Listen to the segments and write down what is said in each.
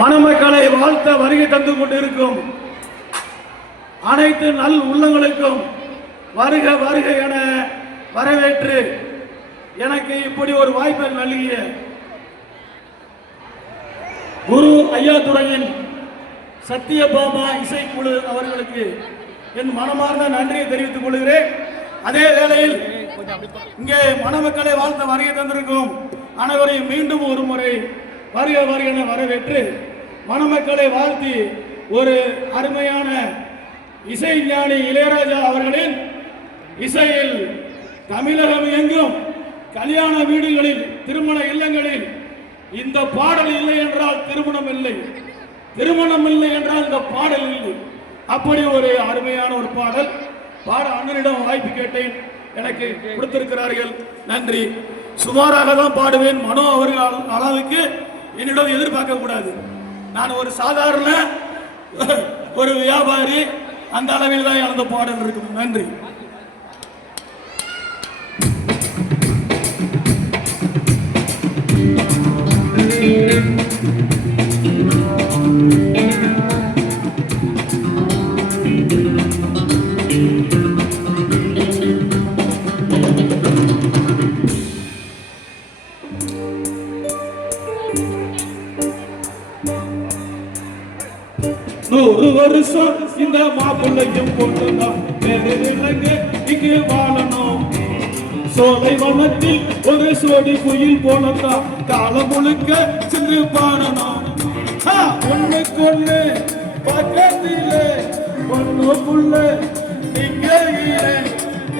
மணமக்களை வாழ்த்த வருகை தந்து கொண்டிருக்கும் அனைத்து நல் உள்ளங்களுக்கும் வருக வருக என வரவேற்று எனக்கு இப்படி ஒரு வாய்ப்பை நல்கிய குரு ஐயாதுரையின் சத்தியபாமா இசைக்குழு அவர்களுக்கு என் மனமார்ந்த நன்றியை தெரிவித்துக் கொள்கிறேன். அதே வேளையில் இங்கே மணமக்களை வாழ்த்த வருகை தந்திருக்கும் அனைவரையும் மீண்டும் ஒரு முறை வருக வருக என வரவேற்று மணமக்களை வாழ்த்தி ஒரு அருமையான இசை ஞானி இளையராஜா அவர்களின் இசையில் தமிழகம் எங்கும் கல்யாண வீடுகளில் திருமண இல்லங்களில் இந்த பாடல் இல்லை என்றால் திருமணம் இல்லை, திருமணம் இல்லை என்றால் இந்த பாடல் இல்லை. அப்படி ஒரு அருமையான ஒரு பாடல் பாட அண்ணனிடம் வாய்ப்பு கேட்டேன், எனக்கு கொடுத்திருக்கிறார்கள். நன்றி. சுமாராக தான் பாடுவேன். மனோ அவர்கள் அளவுக்கு என்னிடம் எதிர்பார்க்க கூடாது. நான் ஒரு சாதாரண ஒரு வியாபாரி, அந்த அளவில் தான் அந்த பாடல் இருக்கும். நன்றி. நூறு வருஷம் இந்த மாப்பிள்ளையும் பொண்ணுதான் இங்கு வாழணும். சோலை வனத்தில் ஒரு சோடி குயில் போலத்தான் காலம் முழுக்க சென்று பாடணும். ஒண்ணுக்கொண்ணு பக்கத்திலே பொண்ணுக்குள்ள நீங்க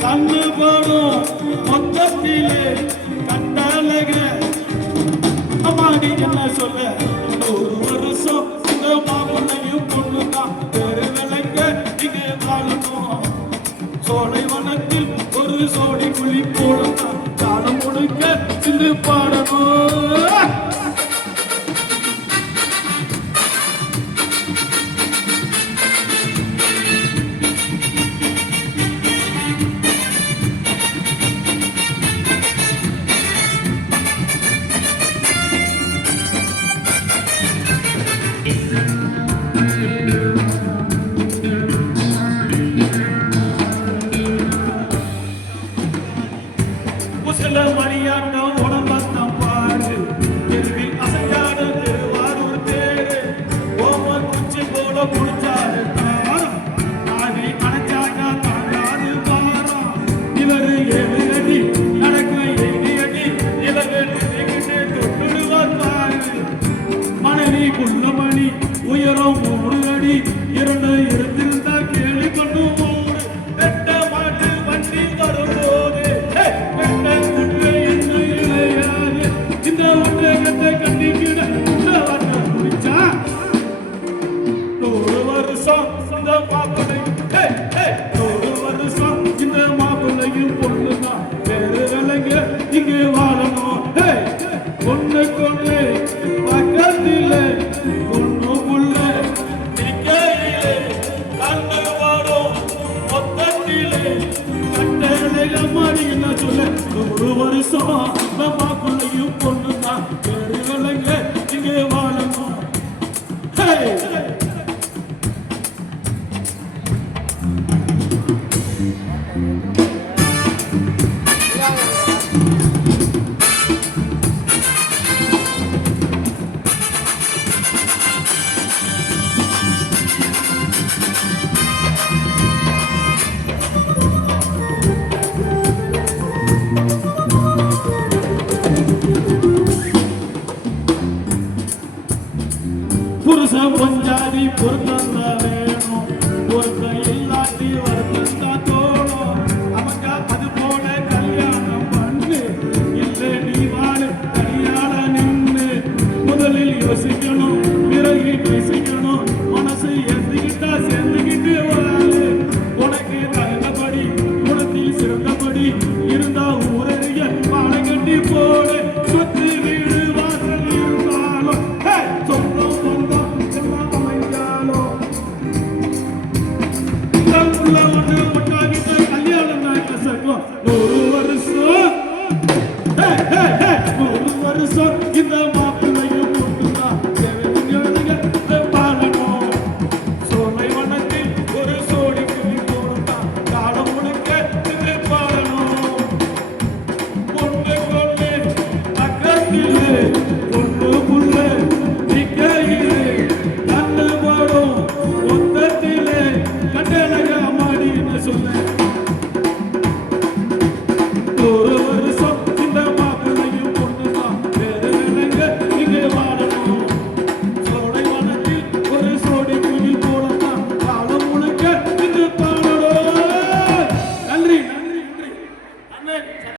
கண்ணு பாடும் மொத்தத்திலே கட்டாளக அம்மாடி என்ன சொல்ல. நூறு வருஷம் இந்த மாப்பிள்ளையும் பொண்ணுதான் வேறு விளங்க இங்கே வாழணும். சோலை வனத்தில் ஒரு சோடி குழி போலத்தான் காலம் முழுக்க சென்று பாடணும். மணியாட்டம் உடம்பத்தம் பாடு தெருவில் அசையாட திருவாரூர் தேரு ஓம குச்சி போல குடிச்சாரு ஆதி அணைச்சாங்க தாங்காது பாரம். இவரு 7 அடி நடக்க 7 அடி இவரு தொட்டுடுவார் பாரு. மனைவி குள்ளமணி உயரம் 3 அடி 2 இருந்திருந்தா கேள்வி கொண்டு இங்கே வாழணும். ஒண்ணு கொண்டு பக்கத்திலே பொண்ணுக்குள்ள நிக்கையிலே கண்ணு வாடும் மொத்தத்திலே கட்டளையில மாறி என்ன சொல்ல. ஒரு வருஷம் நம்மக்குள்ளையும் பொண்ணுதான் வேறு விலங்க இங்கே வாழணும். புருஷன் பஞ்சாதி பொருத்தம் வேணும், பொருத்தம் இல்லாட்டி வருத்தம் தான் தோணும். அவங்க அது போல கல்யாணம் பண்ணு, இல்லை நீ வாழ கல்யாணம் நின்று முதலில் யோசிக்கணும்.